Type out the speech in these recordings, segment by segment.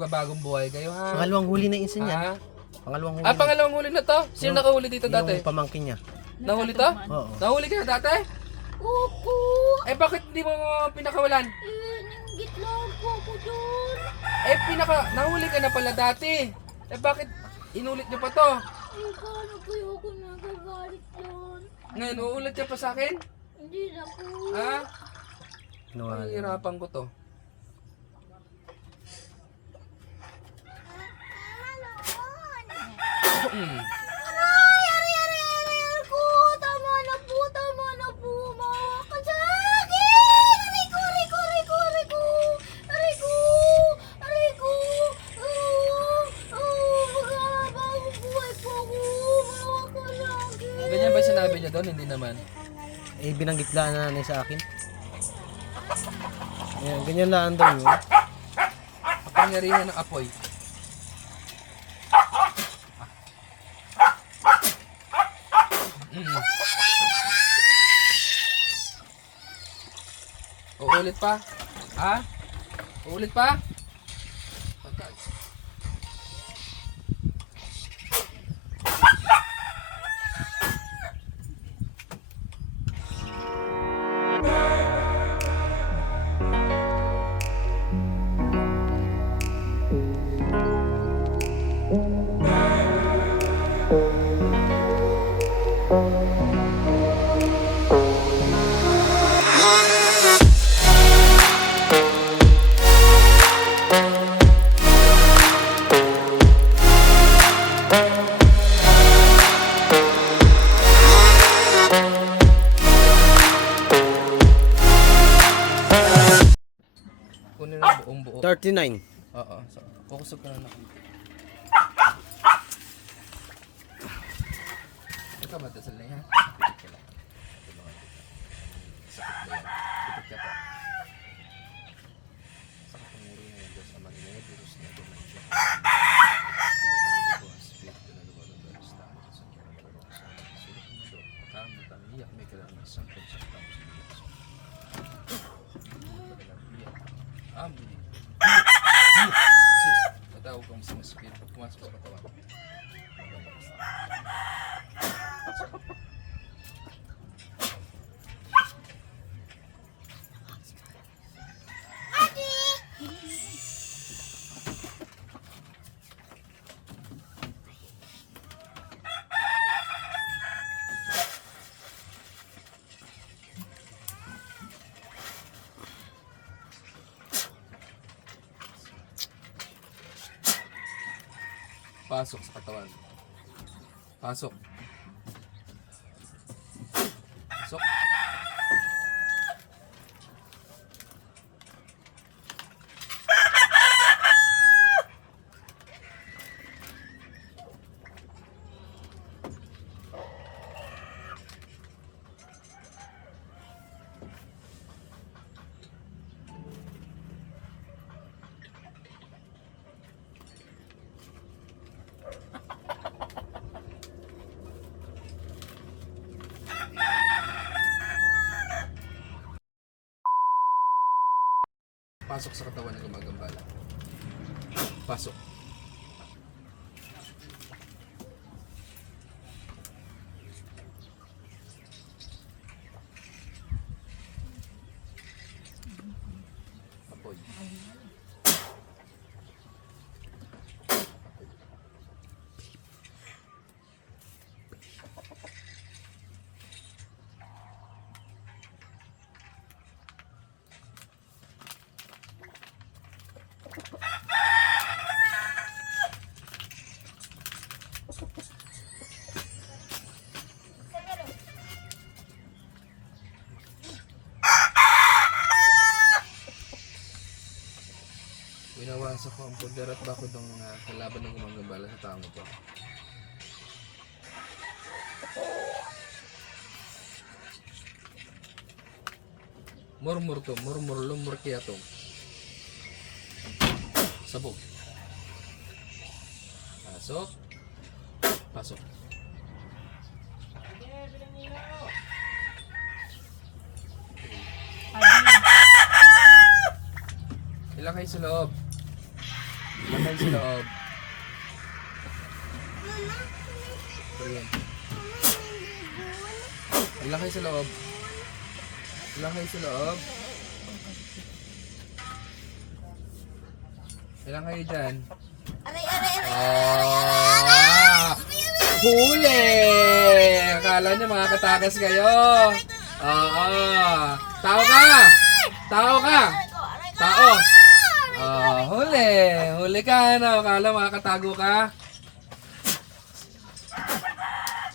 magbabagong buhay kayo ha. Pangalawang huli na isa niyan. Ha? Pangalawang huli. Pangalawang huli na to. Sino nakahuli dito dati? Yung pamangkin niya. Nahuli to? Oo. Nahuli ka na dati? Opo. Bakit hindi mo pinakawalan? Nanggit lang po ako dun. Nahuli ka na pala dati. Bakit inulit nyo pa to? Paano po ako nagagalit dun? Ngayon, uulit ka pa sa akin? Hindi na po. Ha? Nawala. Mahirapan ko to. Aray ko. Tama na po, mga kasakit. Aray ko. Magkakabagong buhay po ako, mga kasakit. Ganyan ba yung sinabi niya doon? Hindi naman. Binanggit lang na nanay sa akin. Ayan, ganyan lang daw yun. Kapangyarihan ng apoy. Uulit pa? Ha? Uulit pa? Kunin ang buong buo. 39. Oo. So, focus ka na. Ikaw ba ito sa lay, ha? Sakit ka lang. Sakit ba yan? Sakit ka pa. Sakit ang uri na yan. Diyos ang mga virus na dementia. Split ko na lumalabas. Tama sa kanya. Sulit mo doon. Tama, tama. Iyak. May kailangan isang konsak. Tapos sus, matawag kong sa spirit pag pumasok sa katawan. Pasok sa katawan. Pasok. Pasok. Pasok sa katawan ng gumagambala. Pasok. Apoy. Winawasak ko ang poder at bakod ng kalaban ng gumagambala sa tao to. Murmur to, lumur kaya to. Sabog. Pasok. Pasok. Ilan kayo sa loob? Ilan kayo sa loob. Kuryente. Ilan kayo sa loob? Ilan kayo sa loob? Ilan kayo dyan? Aray, aray, aray. Ah! Huli! Akala niyo mga katakas kayo. Oo. Tao ka! Tao ka! Tao! Huli! Huli ka, ano? Akala makakatago ka?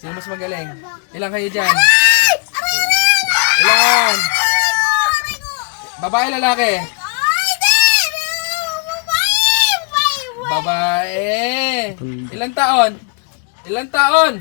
Sino mas magaling? Ilan kayo dyan? Ilan? Babae, lalaki? Babae! Ilang taon? Ilang taon?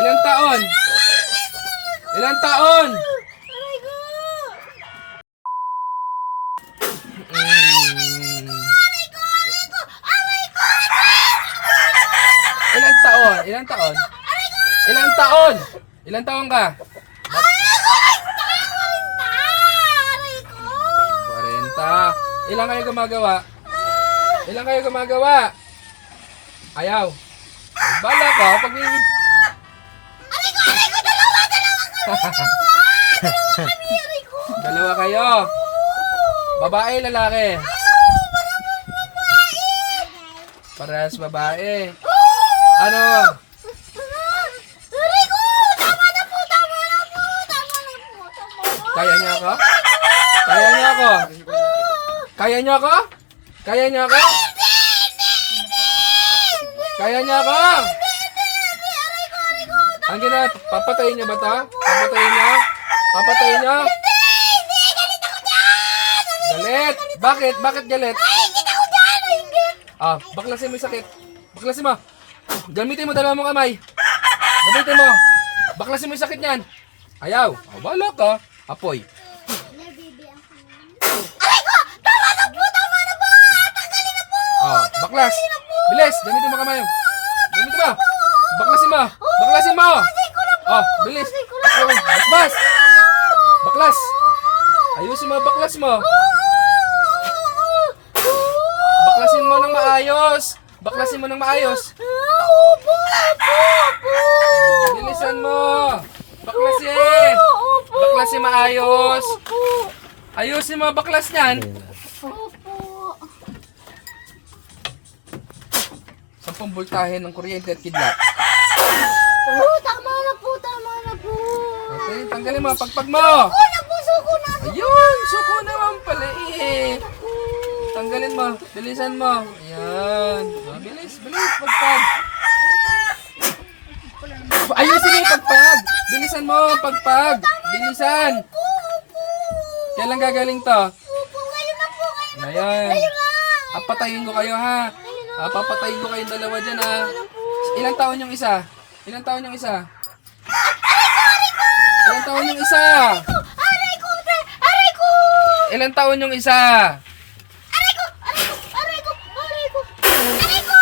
Ilang taon? Ilang taon? Aray ko! Ilang taon? Ilang taon? Ilang taon? Ilang taon ka? Aray ko! 40. Ilang kayo gumagawa? Ilang kayo gumagawa? Ayaw. Bala ka pag may... Dalawa kayo. Babae, lalaki. Parehas babae. Ano? Aray ko! Tama na po! Tama na po! Tama na po! Tama na. Kaya niya ako? Kaya niya ako? Kaya niya ako? Kaya niya ako? Kaya niya ako? Ang gina, papatayin niya ba to? Papatayin niya? Papatayin niya? Galit! Bakit? Bakit galit? Ah, baklasin mo yung sakit. Baklasin mo. Gamitin mo dalawa mong kamay. Gamitin mo. Baklasin mo yung sakit niyan. Ayaw. Oh, bala ka. Apoy. Aray ko! Tama na po! Tama na po! Tanggalin na po! Oh, baklas. Bilis. Gamitin mo kamay. Gamitin mo. Baklasin mo. Baklasin mo. Oh, bilis. Oh, basbas. Baklas. Ayusin mo baklas mo. Baklasin mo ng maayos. Baklasin mo ng maayos. Opo! Opo! Bilisan mo. Baklasin. Baklasin maayos. Ayusin mo baklas niyan. Opo! 10 voltahe ng kuryente at kidlat. Oh, tama na po! Tama na po! Okay, tanggalin mo. Pagpag mo. Suko na po! Suko na! Ayun, suko naman pala eh. Tanggalin mo. Bilisan mo. Ayan. Oh, bilis, bilis. Pagpag. Ayusin mo yung pagpag. Bilisan mo. Pagpag. Bilisan. Kailan gagaling to? Opo! Ngayon na po! Ayan. Papatayin ko kayo ha. Papatayin ko kayong dalawa dyan ha. Ilang taon yung isa? Ilang taon yung isa? Ilang taon yung isa? Aray ko! Aray ko! Ilang taon yung isa? Aray ko! Aray ko! Aray ko! Aray ko! Aray ko!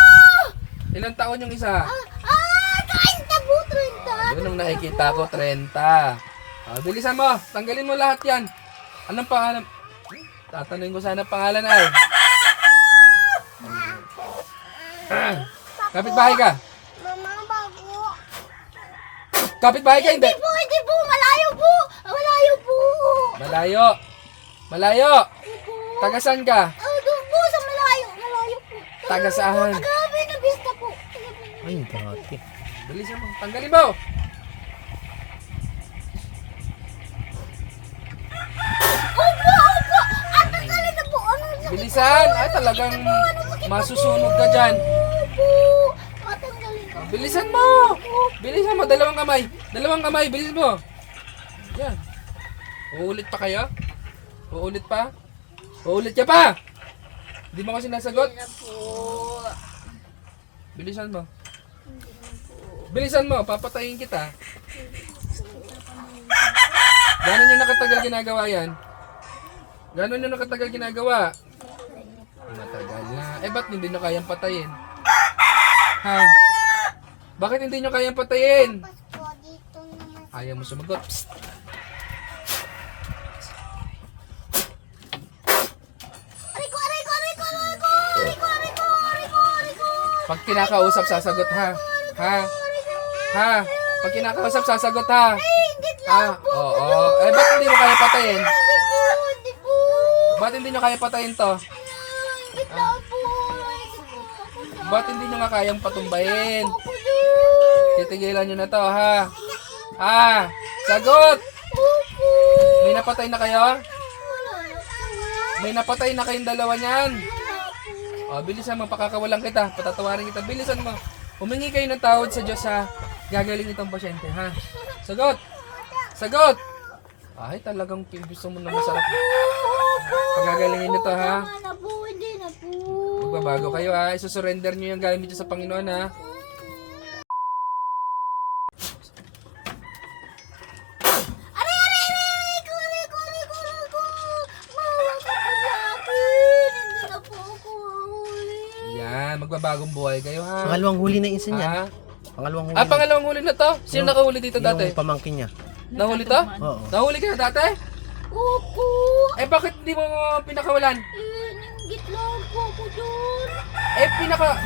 Ilang taon yung isa? 30 po! 30! Yun ang nakikita ko, 30. Bilisan mo, tanggalin mo lahat yan. Anong pangalan? Tatanungin ko sana pangalan ay. Kapitbahay ka? Mama, bago! Kapitbahay ka, hindi? Hindi po! Malayo po! Malayo po! Malayo. Malayo. Taga saan ka? Doon po sa malayo! Malayo po! Taga saan? Taga na Vista po! Ay, dati. Bilisan mo, tanggalin mo. Opo! Opo! Tanggalin na po! Ano na? Bilisan. Ay, talagang masusunog ka dyan. Opo! Tanggalin ko! Bilisan mo. Bilisan mo, dalawang kamay. Dalawang kamay, bilis mo. Yan. Uulit pa kayo? Uulit pa? Uulit ka pa? Hindi mo kasi nasagot? Po! Bilisan mo. Bilisan mo, papatayin kita. Gano'n yung nakatagal ginagawa yan? Gano'n yung nakatagal ginagawa? Matagal na. Eh, ba't hindi nyo kayang patayin? Ha? Bakit hindi nyo kayang patayin? Pasko, dito naman. Ayaw mo sumagot. Psst. Pag kinakausap, sasagot ha. Ha? Ha? Pag kinakausap, sasagot ha. Ingit Ha? lang po. Oo. Eh, ba't hindi mo kaya patayin? Hindi po. Ba't hindi nyo kaya patayin to? Ingit lang po. Ingit po ako dyan. Ba't hindi nyo nga kayang patumbayin? Ako dyan. Titigilan nyo na to, ha? Ha? Sagot! Opo. May napatay na kayo? Wala na po. May napatay na kayong dalawa niyan. Wala po. O, bilisan mo, pakakawalan kita. Patatawarin kita. Bilisan mo. Humingi kayo ng tawad sa Diyos, ha? Gagaling itong pasyente, ha? Sagot! Sagot! Ay, talagang gusto mo na masarap. Pagagalingin nito, ha? Tama na po. Hindi na po. Magbabago kayo, ha? Isusurrender nyo yung gamit nyo sa Panginoon, ha? Aray, aray, aray! Aray ko, aray ko, aray ko! Mawa ka po sa akin! Hindi na po ako huli. Yan, magbabagong buhay kayo, ha? Pangalawang huli na insan niya. Ha? Pangalawang huli. Pangalawang huli na to? Sino nakahuli dito dati? Yung pamangkin niya. Nahuli to? Oo. Nahuli ka na dati? Opo. Eh, bakit hindi mo pinakawalan? Ninggit lang po ako dyan. Eh,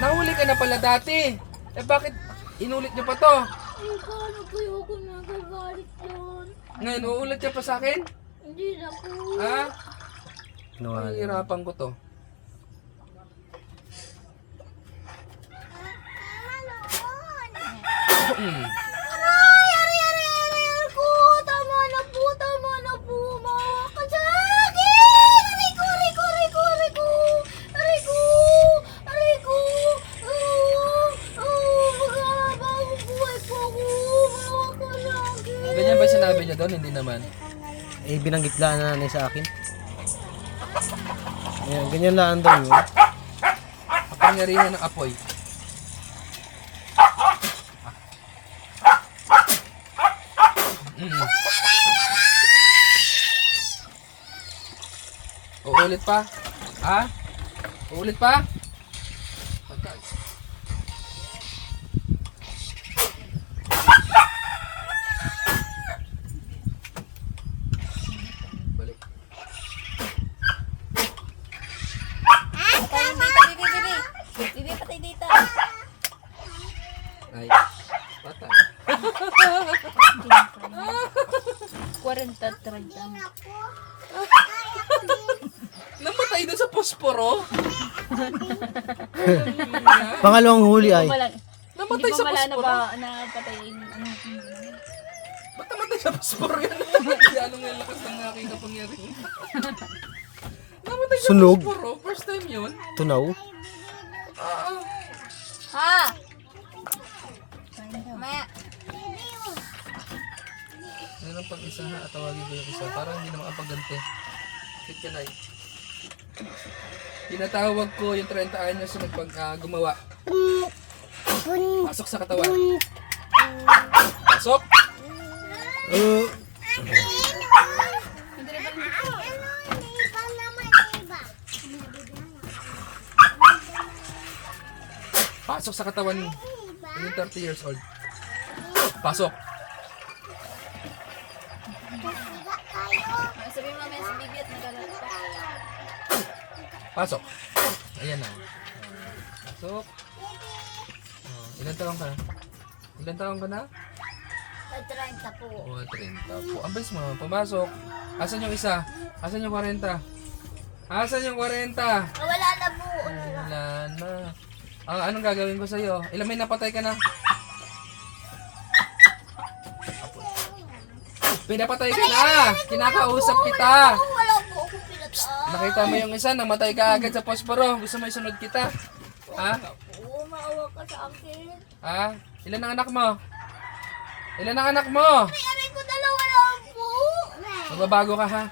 nahuli ka na pala dati. Eh, bakit inulit nyo pa to? Ay, paano po ako nagagalit dyan? Ngayon, uulit ka pa sa akin? Hindi na po. Ha? Nawala. Mahihirapan ko to. Hmm. Aray, aray, aray, aray, aray ko! Tama na po, tama na po. Mawa ka sa akin! Aray ko, aray ko, aray ko, aray ko! Aray ko! Aray ko! Maghahaba ang buhay po ako. Mawa ka sa akin. Ganyan ba sinabi niya doon? Hindi naman. Eh, binanggit lang na nanay sa akin. Ayan, ganyan lang daw yun. Kapangyarihan ng apoy. Mm. Uulit pa? Ha? Uulit pa? Balik. Patay dito, bibi. Bibi, patay dito. Ay, patay. 40-30. Namatay doon sa posporo? Pangalawang huli ay. Namatay sa posporo? napatayin? Ba't namatay sa posporo yan? Yan ang lakas ng aking kapangyarihan. Namatay sa Sunog. posporo? First time yun? Tunaw. Ah, Ha? Maya. meron pang isa ha, tawagin ko yung isa. Parang hindi na makapagganti. Sit ka na eh. Tinatawag ko yung 30 anyos na gumawa. Pasok sa katawan. Pasok! Pasok sa katawan mo. Yung 30 years old. Pasok! Sabi mo mamaya si Bibi at nagalat pa. Pasok! Ayan na. Pasok! Ilan taong ka na? Ilan taong ka na? 30 po. O, 30 po. Ang bilis mo naman pumasok. Asan yung isa? Asan yung 40? Asan yung 40? Wala na po. Wala na. Anong gagawin ko sa'yo? Ilan may napatay ka na? Pinapatay ka na! Kinakausap kita! Wala po ako pinatay. Nakita mo yung isa, namatay ka agad sa posporo. Gusto mo isunod kita? Ha? Oo, maawa ka sa akin. Ha? Ilan ang anak mo? Ilan ang anak mo? Aray ko, dalawa lang po. Magbabago ka ha?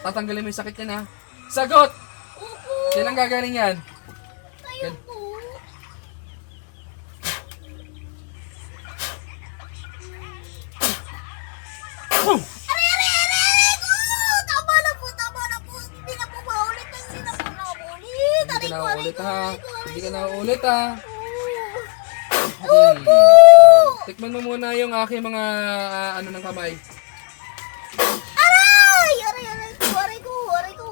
Tatanggalin mo yung sakit yan ha? Sagot! Opo, Kailan gagaling yan? kayo po. Aray, aray, aray, aray ko! Tama na po, tama na po. Hindi na po maulit. Hindi na po maulit. Hindi ka Aray na ko, aray uulit ko, ha? aray ko, Hindi aray ka ko. na uulit ha? Opo! Tikman mo muna yung aking mga ano ng kamay. Aray! Aray, aray ko, aray ko, aray ko.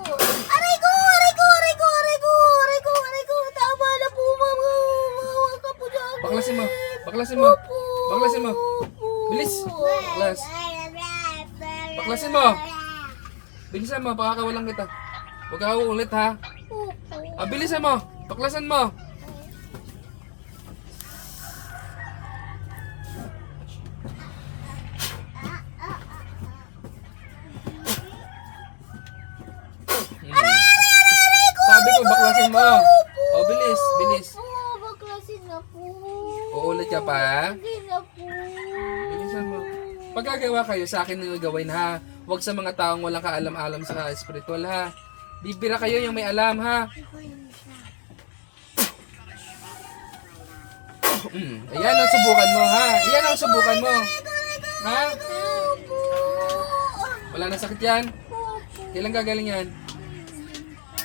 Aray ko, aray ko, aray ko, aray ko, aray ko, aray ko. Tama na po, mama. Mawa Baklasin mo. Bilisan mo, pakakawalan kita. Huwag ka uulit ha. Opo. Bilisan mo. Baklasan mo. Sabi ko, baklasin mo. O, bilis, bilis. Opo, baklasin na po. Uulit ka pa. Hindi na po. Bilisan mo. Pagkagawa kayo, sa akin nyo gawin ha. Huwag sa mga taong walang kaalam-alam sa spiritual ha. Bibira kayo yung may alam ha. Ayan ang subukan mo ha. Ayan ang subukan mo. Ha? Opo. Wala na sakit yan? Opo. Kailan gagaling yan?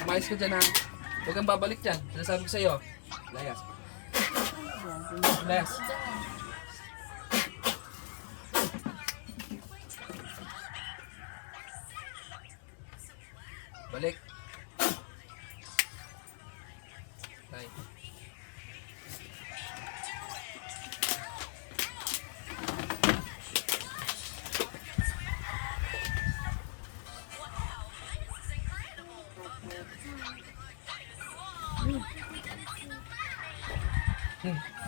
Umayos ka dyan ha. Huwag kang babalik dyan. Sinasabi ko sa'yo. Layas. Layas. Balik. Tay.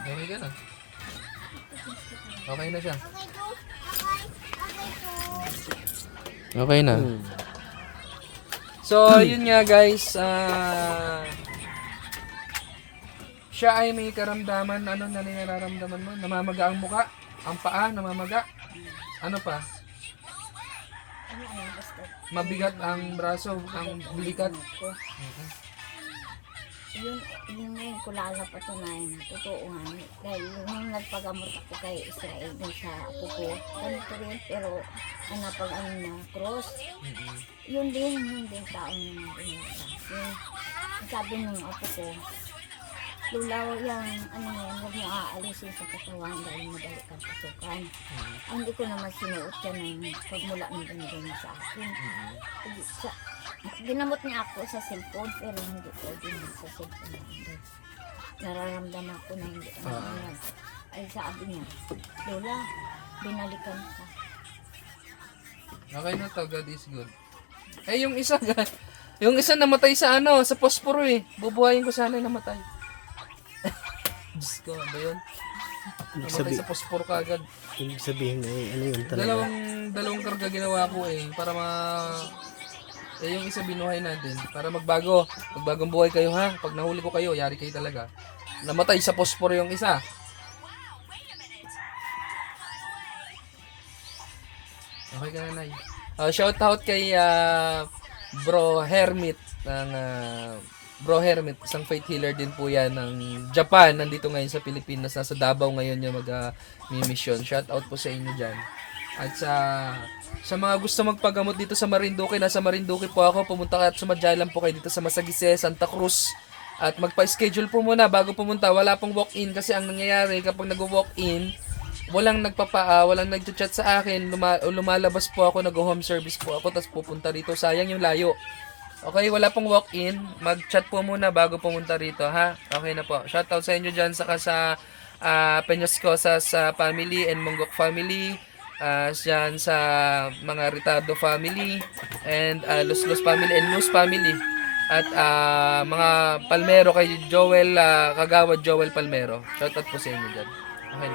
Okay ka na. Okay na siya. Okay po. Okay po. Okay na. So, yun nga guys. Siya ay may karamdaman. Ano na nararamdaman mo? Namamaga ang muka? Ang paa? Namamaga? Ano pa? Mabigat ang braso? Ang bilikat? Yun ngayon ko lalapatunayan. Totoo nga. Dahil nung nagpagamot ako kay Israel dun sa apo ko, ganito rin, pero ang napag na cross, yun din taong inata. Yung sabi ng apo ko, lulaw yung ano yan, huwag mo aalisin sa katawan dahil madali kang pasukan. Ang hindi ko naman sinuot yan ng pagmula ng binigay niya sa akin. Ginamot niya ako sa cellphone pero hindi ko din sa cellphone. Nararamdaman ko na hindi ako yan. Ay sabi niya, Lola, binalikan ka. Okay na to. God is good. Eh, yung isa, yung isa namatay sa ano, sa posporo eh. Bubuhayin ko sana yung namatay. Diyos ko, ano ba yun? Namatay sa posporo kagad. Ibig sabihin ano yun talaga. Dalawang karga ginawa ko eh. Para yung isa binuhay natin. Para magbagong buhay kayo ha. Pag nahuli ko kayo, yari kayo talaga. Namatay sa posporo yung isa. Okay ka na, Nay. Shout out kay Bro Hermit ng Bro Hermit, isang faith healer din po yan ng Japan. Nandito ngayon sa Pilipinas, nasa Davao ngayon yung mag-mission. Shout out po sa inyo dyan. At sa mga gusto magpagamot dito sa Marinduque, nasa Marinduque po ako, pumunta kayo at sumadya lang po kayo dito sa Masagise, Santa Cruz. At magpa-schedule po muna bago pumunta. Wala pong walk-in kasi ang nangyayari kapag nag-walk-in, walang nag-chat sa akin, lumalabas po ako, nag-home service po ako, tapos pupunta rito. Sayang yung layo. Okay, wala pong walk-in. Mag-chat po muna bago pumunta rito, ha? Okay na po. Shoutout sa inyo dyan, saka sa Peñascosas family and Monggok family. Dyan sa mga Ritardo family and Los family and Luz family. At mga Palmero kay Joel, Kagawad Joel Palmero. Shoutout po sa inyo dyan. Okay.